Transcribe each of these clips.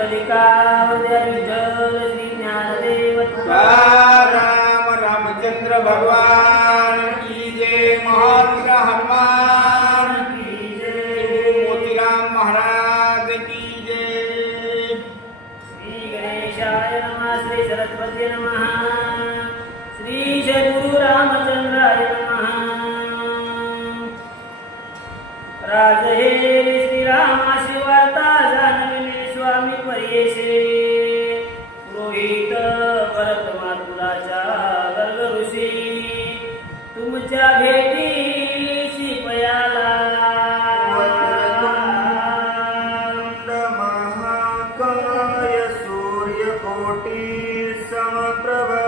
राम रामचंद्र भगवान की जय। महाराष्ट्र हनुमान की जय। मोतीराम महाराज की जय। श्री गणेशाय नमः। श्री सरस्वती नमः। श्री गुरु रामचंद्राय नमः। राजहे श्रीरामा शिवार्ता जानवी स्वामी परियेशे पुरोहित भरत मातुलाच्या गर्ग ऋषी तुमच्या भेटीशी पयाला महाकाय सूर्यकोटी समप्रभा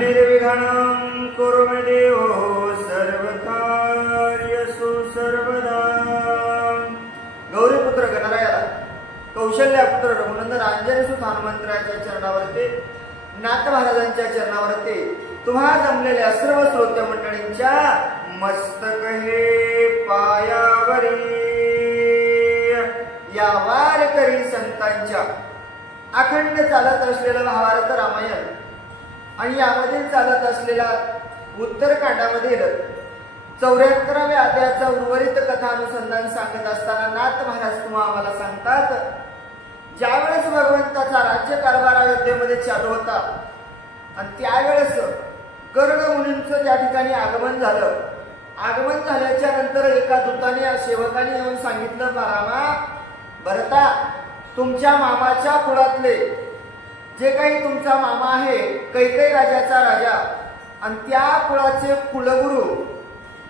निर्विघ्नं कुरु मे देवो सर्वकार्यसु सर्वदा। गौरीपुत्र गणरायाला कौशल्यापुत्र रघुनंदन अंजनीसुत हनुमंतराच्या चरणावरती नाथ महाराजांच्या वरती तुम्हा जमलेल्या सर्व श्रोते मंडळींच्या मस्तक हे पायावरी या वारकरी संतांच्या अखंड चालत असलेलं महाभारत रामायण आणि यामध्ये चालत असलेला उत्तरकांडामधील 74व्या अध्यायाचा उर्वरित कथा अनुसंधान सांगत असताना नाथ महाराज तुम्हा आम्हाला सांगतात, ज्यावेळेस भगवंताचा राज्यकारभार अयोध्येमध्ये चालू होता आणि त्यावेळेस गर्ग मुनींचं त्या ठिकाणी आगमन झालं. आगमन झाल्याच्या नंतर एका दूताने सेवकाने येऊन सांगितलं, रामा भरता, तुमच्या मामाच्या कुळातले जे काही तुमचा मामा आहे कैकेयी राजाचा राजा आणि त्या कुळाचे कुलगुरु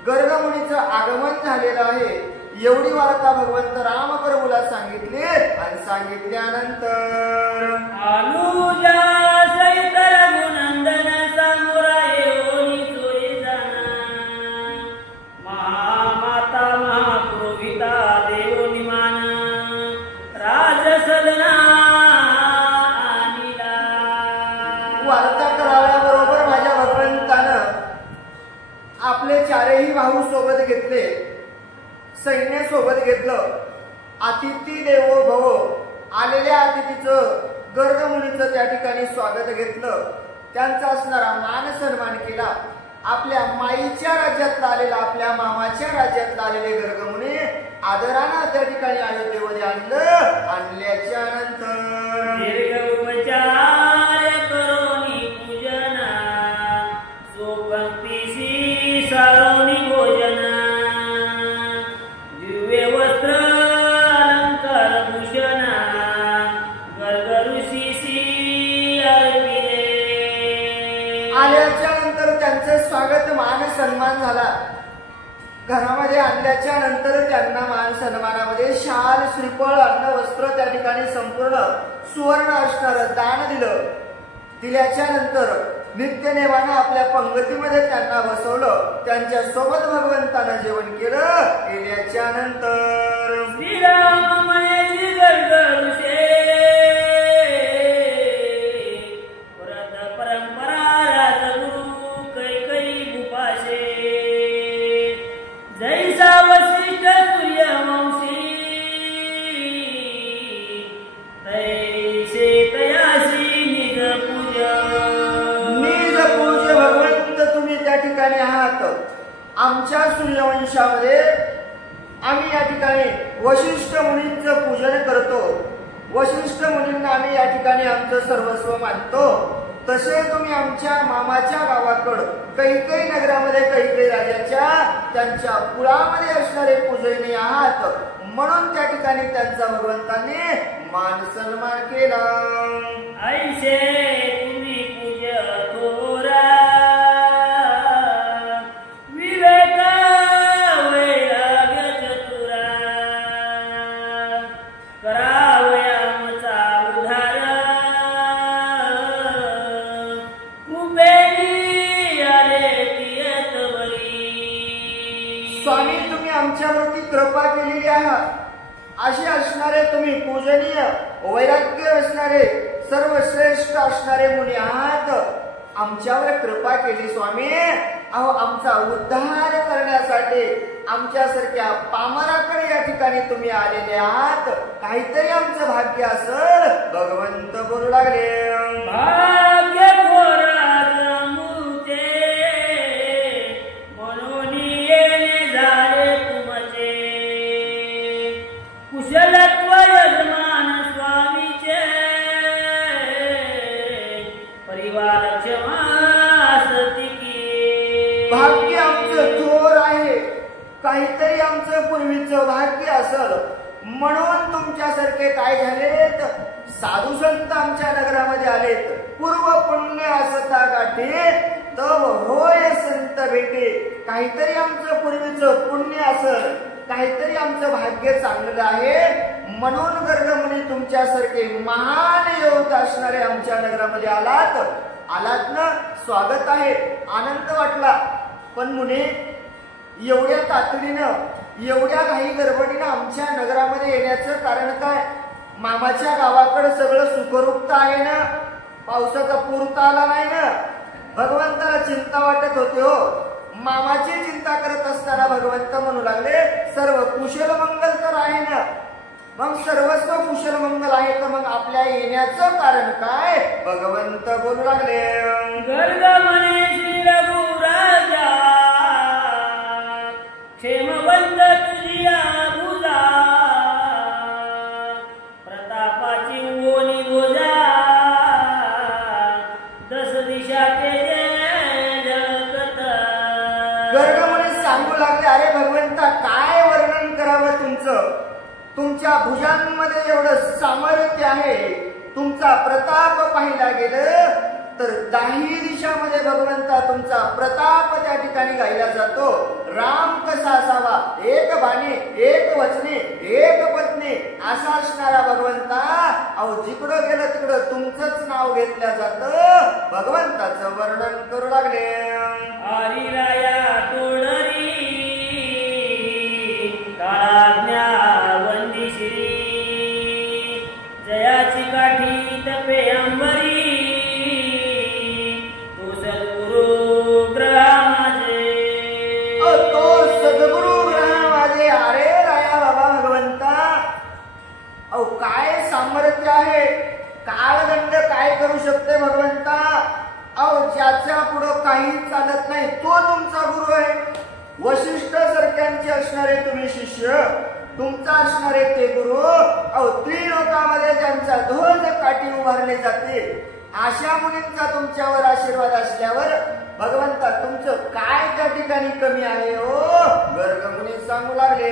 गर्ग मुनीचं आगमन झालेलं आहे, एवढी वार्ता भगवंत रामप्रभूला सांगितली. आणि सांगितल्यानंतर अनुजा सहित रघुनंदन समोरा येऊन सोयी जाना महामाता महापुरोहिता देव निमान राजसदना आनिला. वार्ता कराव्याबरोबर माझ्या भगवंतानं आपले चारही भाऊ सोबत घेतले, सैन्य सोबत घेतलं. अतिथी देवो भव, आलेल्या अतिथीचं गर्ग मुनीचं त्या ठिकाणी स्वागत घेतलं, त्यांचा असणारा मान सन्मान केला. आपल्या माईच्या राज्यातला आलेला, आपल्या मामाच्या राज्यातला आलेले गर्ग मुनी आदरानं त्या ठिकाणी अयोध्येमध्ये आणलं. आणल्याच्या नंतर दीर्घ उपचार करोनी पूजना सोपंक्तीशी सारोनी भोजना दिव्य वस्त्र अलंकार भूषणा गर्ग ऋषीशी अर्पिले. आल्याच्या नंतर त्यांचं स्वागत मान सन्मान झाला. घरामध्ये आणल्याच्या नंतर त्यांना मान सन्मानामध्ये शाल श्रीफळ अन्न वस्त्र त्या ठिकाणी संपूर्ण सुवर्ण असणारं दान दिलं. दिल्याच्या नंतर नित्यनेमानं आपल्या पंगतीमध्ये त्यांना बसवलं. त्यांच्या सोबत भगवंतानं जेवण केलं. केल्याच्या नंतर श्रीराम म्हणे गर्ग ऋषे व्रत परंपरा राजगुरु कैकेयी भूपाशे जैसा वसिष्ठ सूर्यवंशी तैसे तयासी निज पूजा. निज पूज्य भगवंत तुम्ही त्या ठिकाणी आहात. आमच्या सूर्यवंशामध्ये आम्ही या ठिकाणी वशिष्ठ मुनींचं पूजन करतो. वशिष्ठ मुनींना आम्ही या ठिकाणी आमचं सर्वस्व मानतो. तसे तुम्ही आमच्या मामाच्या गावाकडं कैकेयी नगरामध्ये कैकेयी राजाच्या त्यांच्या कुळामध्ये असणारे पूजनीय आहात, म्हणून त्या ठिकाणी त्यांचा भगवंतांनी मान सन्मान केला. ऐसे तुम्ही पूज थोरा विवेक वैराग्य चतुरा करावया आमचा उद्धार कुबेरी आले तियतवरी. स्वामी तुम्ही आमच्यावरती कृपा केलेली आहात. असे असणारे तुम्ही पूजनीय वैराग्य असणारे सर्वश्रेष्ठ असणारे मुनी आहात. आमच्यावर कृपा केली स्वामी. अहो आमचा उद्धार करण्यासाठी आमच्यासारख्या पामराकडे या ठिकाणी तुम्ही आलेले आहात, काहीतरी आमचं भाग्य असल. भगवंत बोलू लागले, भाग्य थोरात मुते म्हणून येणे झाले तुमचे, कुशलत्व यजमान स्वामीचे परिवार भाग्य आमचं थोर आहे, काहीतरी आमचं पूर्वीचं भाग्य असल म्हणून तुमच्यासारखे काय झालेत, साधू संत आमच्या नगरामध्ये आलेत. पूर्व पुण्य असता गाठे तव होय संत भेटे. काहीतरी आमचं पूर्वीचं पुण्य असल, काहीतरी आमचं भाग्य चांगलं आहे म्हणून गर्गमुनी तुमच्यासारखे महान योग असणारे आमच्या नगरामध्ये आलात ना. स्वागत आहे, आनंद वाटला. पण मुने एवढ्या तातडीनं, एवढ्या घाई गडबडीनं आमच्या नगरामध्ये येण्याचं कारण काय? मामाच्या गावाकडे सगळं सुखरूप आहे ना, पावसाचा पूर तर आला नाही ना. भगवंताला चिंता वाटत होते हो. मामाची चिंता करत असताना भगवंत म्हणू लागले, सर्व कुशल मंगल तर आहे ना. मग सर्वस्व कुशल मंगल आहे तर मग आपल्या येण्याचं कारण काय? भगवंत बोलू लागले, गर्ग म्हणे श्री रघुराजा क्षेमवंत तुझिया भुजा, प्रतापाची ओनी भुजा दस दिशा तेजे जळकत. गर्ग म्हणे सांगू लागले, अरे भगवंता काय वर्णन करावं तुमचं. तुमच्या भुजांमध्ये एवढं सामर्थ्य आहे, तुमचा प्रताप पाहिला गेलं तर 10 दिशामध्ये भगवंता तुमचा प्रताप त्या ठिकाणी गायला जातो. राम कसा असावा, एक बाणी, एक वचने, एक पत्नी असा असणारा भगवंता, अहो जिकडं गेलं तिकडं तुमचंच नाव घेतलं जातं. भगवंताचं वर्णन करू लागले, हरिराया तोडरी काळाज्ञा वंदिश्री, जयाची काठी तपे अंबरी, तो सद्गुरु ग्रह माझे. तो सद्गुरु ग्रह माझे. अरे राया बाबा भगवंता, अहो काय सामर्थ्य आहे, काळदंड काय करू शकते भगवंता. अहो ज्याच्या पुढं काही चालत नाही तो तुमचा गुरु आहे. वशिष्ठ सारख्यांचे असणारे तुम्ही शिष्य, तुमचा असणारे ते गुरु. अहो त्रिलोकामध्ये ज्यांचा ध्वज काठी उभारले जाते अशा मुलींचा तुमच्यावर आशीर्वाद असल्यावर भगवंता तुमचं काय त्या ठिकाणी कमी आहे हो. गर्ग मुनी सांगू लागले,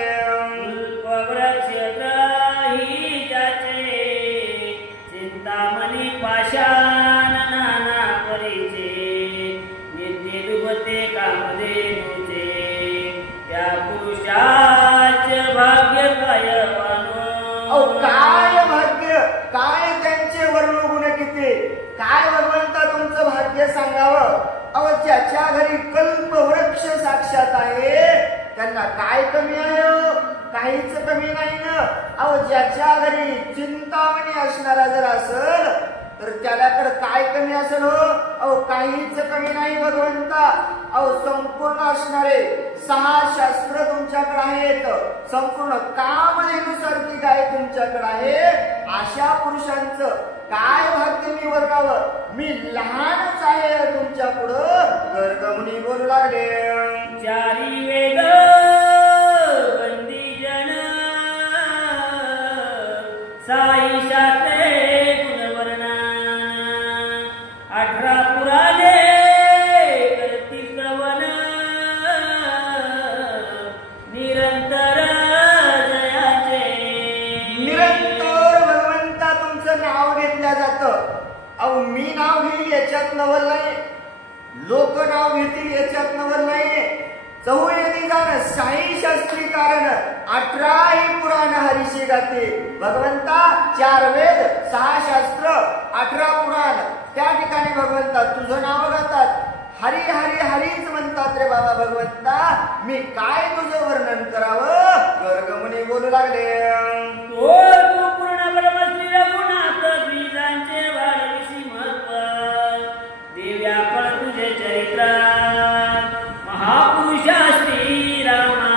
ही ज्याचे चिंतामणी पाषाण नाना परीचे, नित्य दुबते कामधेनुचे, त्या पुरुषाचे भाग्य काय अहो काय भाग्य, काय त्यांचे वर्णगुण किती, काय भगवंता तुमचं भाग्य सांगावं. अहो ज्याच्या घरी कल्पवृक्ष साक्षात आहे त्यांना काय कमी आहे हो, काहीच कमी नाही ना. अहो ज्याच्या घरी चिंतामणी असणारा जर असेल तर त्याच्याकडे काय कमी असेल हो. अहो काहीच कमी नाही भगवंता. अहो संपूर्ण असणारे 6 शास्त्र तुमच्याकडे आहेत, संपूर्ण कामधेनुसारखी गाय तुमच्याकडे आहे. अशा पुरुषांचं काय भाग्य मी वर्गावं, मी लहानच आहे तुमच्या पुढं. गर्गमुनी बोलू लागले, चारी वेद बंदीजन साई शास्त्रे गुणवर्णा, 18 पुराणे करती श्रवण, निरंतर जयाचे. निरंतर भगवंता तुमचं नाव घेतलं जातं. अहो मी नाव घेईल याच्यात नवल नाही, लोक नाव घेतील याच्यात नवल नाही. चौयदी जाण साई शास्त्री कारण 18 पुराण हरिशी गाते. भगवंता 4 वेद 6 शास्त्र 18 पुराण त्या ठिकाणी भगवंता तुझं नाव गातात. हरी हरी हरीच म्हणतात रे बाबा भगवंता. मी काय तुझं वर्णन करावं. गर्गमुनी बोलू लागले, तो तू पूर्ण ब्रह्मश्री रघुनाथ द्विजांचे वाढविसी महत्व, दिव्यापण तुझे चरित्र महापुरुषा श्रीरामा.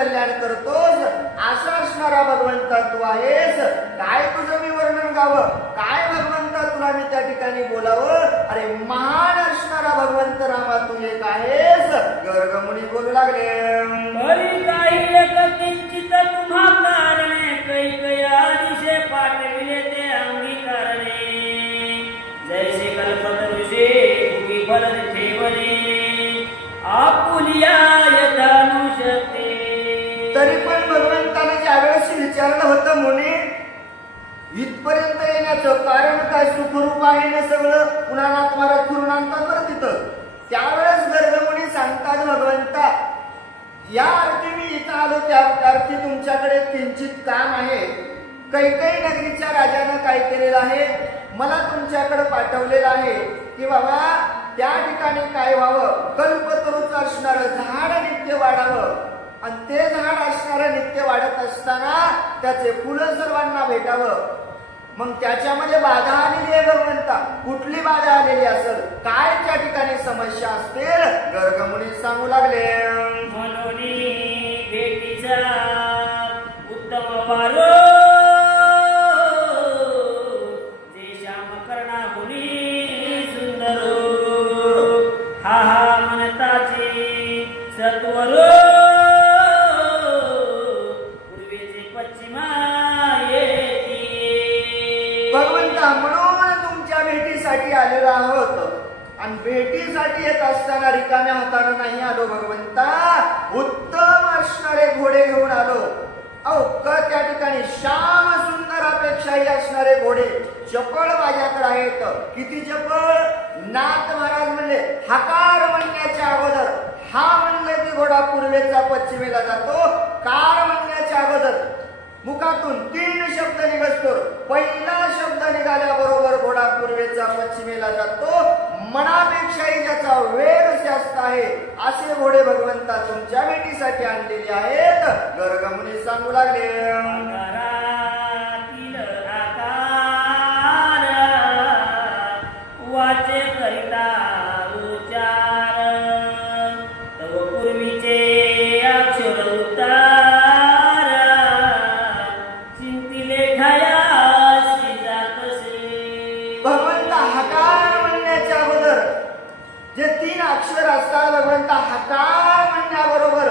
कल्याण करतोस असा असणारा भगवंता तू आहेस. काय तुझं मी वर्णन गावं, काय भगवंता तुला मी त्या ठिकाणी बोलावं. अरे महान असणारा भगवंत रामा तू एक आहेस. गर्गमुनी बोलू लागले, बरी काही एक किंचित तुम्हा कारणे कैकया दिशे पाठविले ते अंगीकारणे. जैसे कल्पतरुषे भूमी फल ठेवले आपुलिया यथानुशते. तरी पण भगवंताने ज्यावेळेस विचारलं होतं मुनी इथपर्यंत येण्याचं कारण काय, सुखरूप आहे ना सगळं, कुणाला तुम्हाला फिरून आणतात बरं तिथं. त्यावेळेस गर्गमुनी सांगतात भगवंता या अर्थी मी इथं आलो त्या अर्थी तुमच्याकडे किंचित काम आहे. कैकई नगरीच्या राजानं काय केलेलं आहे, मला तुमच्याकडे पाठवलेलं आहे की बाबा त्या ठिकाणी काय व्हावं, कल्पतरूचं असणारं झाड नित्य वाढावं. आणि ते झाड असणारं नित्य वाढत असताना त्याचे फुलं सर्वांना भेटावं. मग त्याच्यामध्ये बाधा आलेली आहे भगवंता, कुठली बाधा आलेली असेल, काय त्या ठिकाणी समस्या असतील, गर्गमुनी सांगू लागले. म्हणून भेटीचा उत्तम वारो जे श्याम करणा मुनी सुंदर हा हा म्हणताचे सत्वर पूर्वेचे पश्चिमा येती. भगवंता म्हणून तुमच्या भेटीसाठी आलेलो आहोत. आणि भेटीसाठी येत असताना रिकाम्या हाताने नाही आलो भगवंता, उत्तम असणारे घोडे घेऊन आलो. अहो त्या ठिकाणी श्याम सुंदरापेक्षाही असणारे घोडे चपळ माझ्याकडे आहेत. किती चपळ, नाथ महाराज म्हणले हकार म्हणण्याच्या अगोदर हा म्हणलं की घोडा पूर्वेचा पश्चिमेला जातो. कार म्हणण्याच्या अगोदर मुखातून 3 शब्द निघतो. पहिला शब्द निघाल्याबरोबर घोडा पूर्वेचा पश्चिमेला जातो. मनापेक्षाही ज्याचा वेग जास्त आहे असे घोडे भगवंता तुमच्या भेटीसाठी आणलेले आहेत. गर्गमुनी सांगू लागले, वाचे करिता उच्चार तव पूर्वीचे अक्षर उतार चिंतिले ठायासी जातसे. भगवंता हकार म्हणण्याच्या अगोदर जे 3 अक्षर असतात भगवंता हकार म्हणण्याबरोबर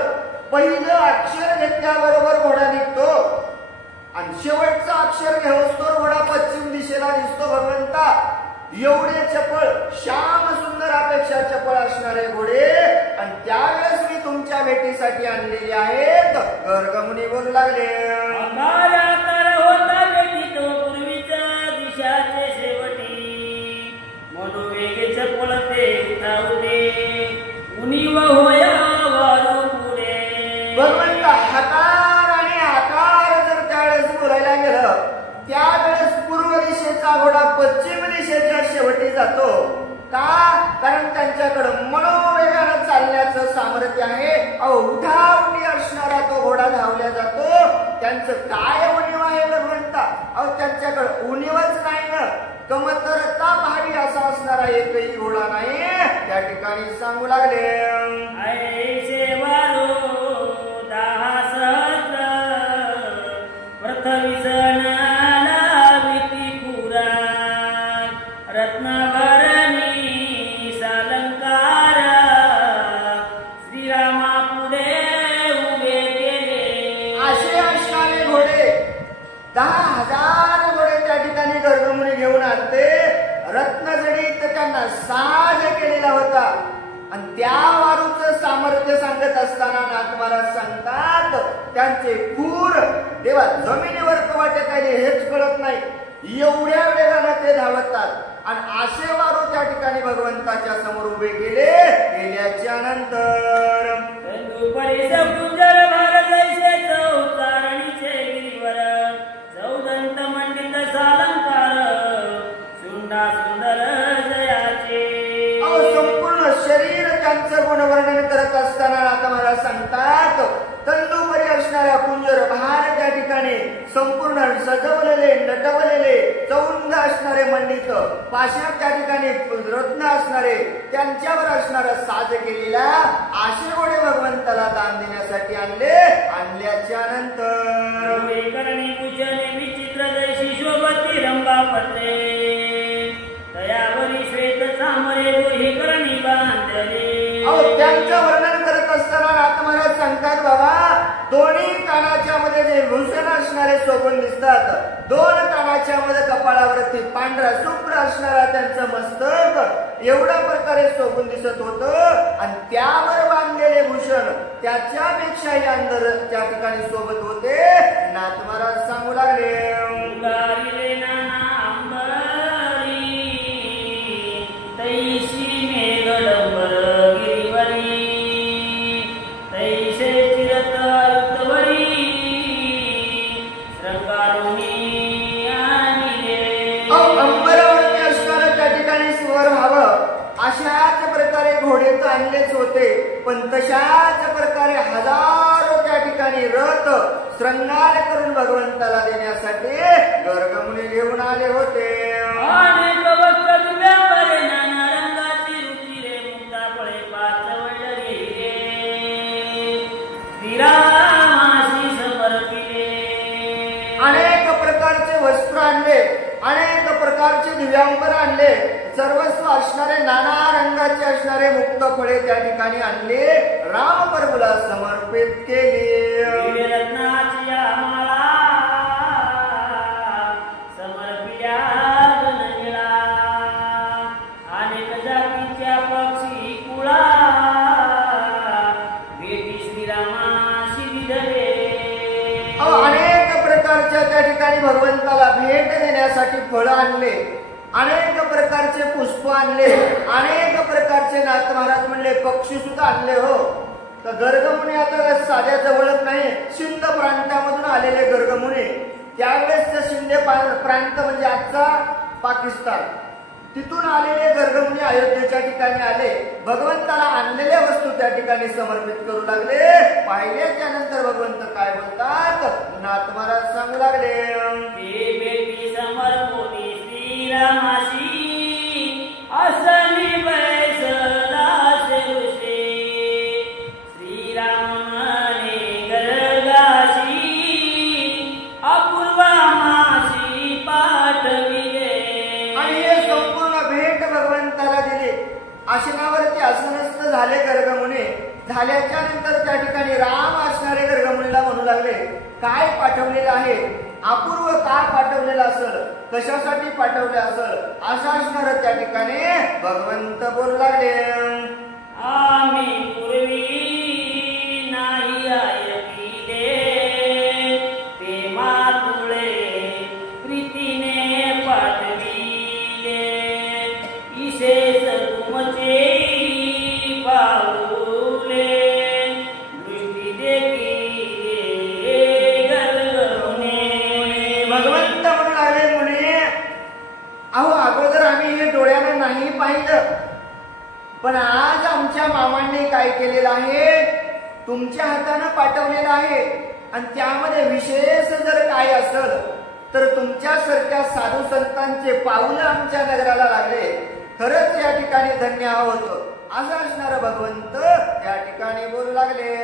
पहिलं अक्षर घेतल्याबरोबर घोडा निघतो आणि शेवटचं अक्षर घेऊस्तोवर घोडा पश्चिम दिशेला दिसतो. भगवंता एवढे चपळ, श्याम सुंदरापेक्षा चपळ असणारे घोडे आणि त्यावेळेस मी तुमच्या भेटीसाठी आणलेले आहेत. गर्गमुनी बोलू लागले, होता भेटी तो पूर्वीच्या दिशाचे शेवटी मनोवेगे चपळते उठावते उनी व होया वारू पुढे. भगवंता हकार आणि आकार जर त्यावेळेस बोलायला गेलं त्यावेळेस पूर्व दिशेचा घोडा पश्चिम दिशेच्या शेवटी जातो. का, कारण त्यांच्याकडे मनोवेगानं चालण्याचं सामर्थ्य आहे. अहो उठावटी असणारा तो घोडा धावल्या जातो. त्यांचं काय उणीव आहे भगवंता, अहो त्यांच्याकडे उणीवच नाही ना, कमतरता भावी असा असणारा एकही घोडा नाही. त्या ठिकाणी सांगू लागले, ऐसे वारो 10 सहस्र प्रथविसना रत्नाभरणी सालंकार श्रीरामा पुढे उभे केले. असे असणारे घोडे 10,000 घोडे त्या ठिकाणी गर्गमुनी घेऊन आलते. रत्नजडीत त्यांना साज केलेला होता. आणि त्या वारूचं सामर्थ्य सांगत असताना नाथ महाराज सांगतात त्यांचे खूर देवा जमिनीवर वाटत आहे हेच कळत नाही, एवढ्या वेगानं ते धावतात. आणि असे वारू त्या ठिकाणी भगवंताच्या समोर उभे केले. केल्याच्या नंतर कुंजर भार जैसे चौचारणीचे गिरीवर चौदंत मंडित सालंकार सुंडा सुंदर जयाचे. संपूर्ण शरीर त्यांचं गुणवर्णन करत असताना आता मला सांगतात तंदुपरी असणाऱ्या कुंजर भार त्या ठिकाणी संपूर्ण सजवलेले नटवलेले चौंद असणारे मंडित पाशात त्या ठिकाणी रत्न असणारे त्यांच्यावर असणारा साज केलेला असे घोडे भगवंताला दान देण्यासाठी आणले. आणि पाहिल्याच्या नंतर करणी पूजने विचित्र जैशी शोभती रंभापत्रे तयावरी श्वेत चामरे दोही करणी बांधले. त्यांचं वर्णन करत असताना नाथ महाराज सांगतात, बाबा दोन्ही कानाच्या मध्ये जे भूषण असणारे शोभून दिसतात, दोन कानाच्या मध्ये कपाळावरती पांढरा शुभ्र असणारा त्यांचं मस्तक एवढ्या प्रकारे शोभून दिसत होतं आणि त्यावर बांधलेले भूषण त्याच्यापेक्षाही अंदर त्या ठिकाणी सोबत होते. नाथ महाराज सांगू लागले, तैशी मेघडंबर गिरीवरी तैसे चिरत आयुक्तवरी श्रंगारुणी आणिले. अंबरावरती असणारं त्या ठिकाणी स्वर व्हावं अशाच प्रकारे घोडे तर आणलेच होते, पण तशाच प्रकारे हजारो त्या ठिकाणी रथ श्रंगार करून भगवंताला देण्यासाठी गर्गमुनी घेऊन आले होते. अनेक वक्त व्यापारे नाना रंगाची रुचिरे मुक्ता फळे पाचवडले श्रीरामाशी समर्पिले. अनेक प्रकारचे वस्त्र आणले, अनेक प्रकारचे दिव्यांबर आणले, सर्वस्व असणारे नाना रंगाचे असणारे मुक्त फळे त्या ठिकाणी आणले, राम प्रभूला समर्पित केली. रत्नाची आम्हाला समर्पिल्या गणनिळा अनेक जातीच्या पक्षी कुळा भेटी श्रीरामाशी दिले. अनेक प्रकारच्या त्या ठिकाणी भगवंताला भेट देण्यासाठी फळं आणले, अनेक प्रकारचे पुष्प आणले, अनेक प्रकारचे नाथ महाराज म्हणले पक्षी सुद्धा आणले. हो तर गर्गमुनी आता साध्या जवळच नाही, सिंध प्रांतामधून आलेले गर्गमुनी, त्यावेळेस सिंध प्रांत म्हणजे आजचा पाकिस्तान, तिथून आलेले गर्गमुनी अयोध्येच्या ठिकाणी आले, भगवंताला आणलेल्या वस्तू त्या ठिकाणी समर्पित करू लागले. पाहिल्याच्या नंतर भगवंत काय बोलतात, नाथ महाराज सांगू लागले, बेटी समर्पोनी श्रीरामाशी असली बैसदास ऋषी श्रीराम म्हणे गर्गाशी अपूर्वा माशी पाठविले. आणि हे संपूर्ण भेट भगवंताला दिली. आसनावरती आसनस्थ झाले गर्गमुनी, झाल्याच्या नंतर त्या ठिकाणी राम असणारे गर्गमुनीला म्हणू लागले, काय पाठवलेलं आहे, अपूर्व काय पाठवलेलं असेल, कशासाठी पाठवले असेल, असं असणार त्या ठिकाणी भगवंत बोलू लागले, आम्ही पूर्वी नाही ऐकिले ते मातुळे प्रीतीने पाठविले विशेष तुमचे पाऊले दृष्टी देखी गर्गमुनी. भगवंत म्हणू लागले, मुनी अहो अगोदर आम्ही हे डोळ्यानं नाही पाहिलं, पण आज आमच्या मामांनी काय केलेलं आहे, तुमच्या हातानं पाठवलेलं आहे आणि त्यामध्ये विशेष जर काय असेल तर तुमच्यासारख्या साधू संतांचे पाऊल आमच्या नगराला लागले, खरंच या ठिकाणी धन्य होतं असं असणारं भगवंत त्या ठिकाणी बोलू लागले.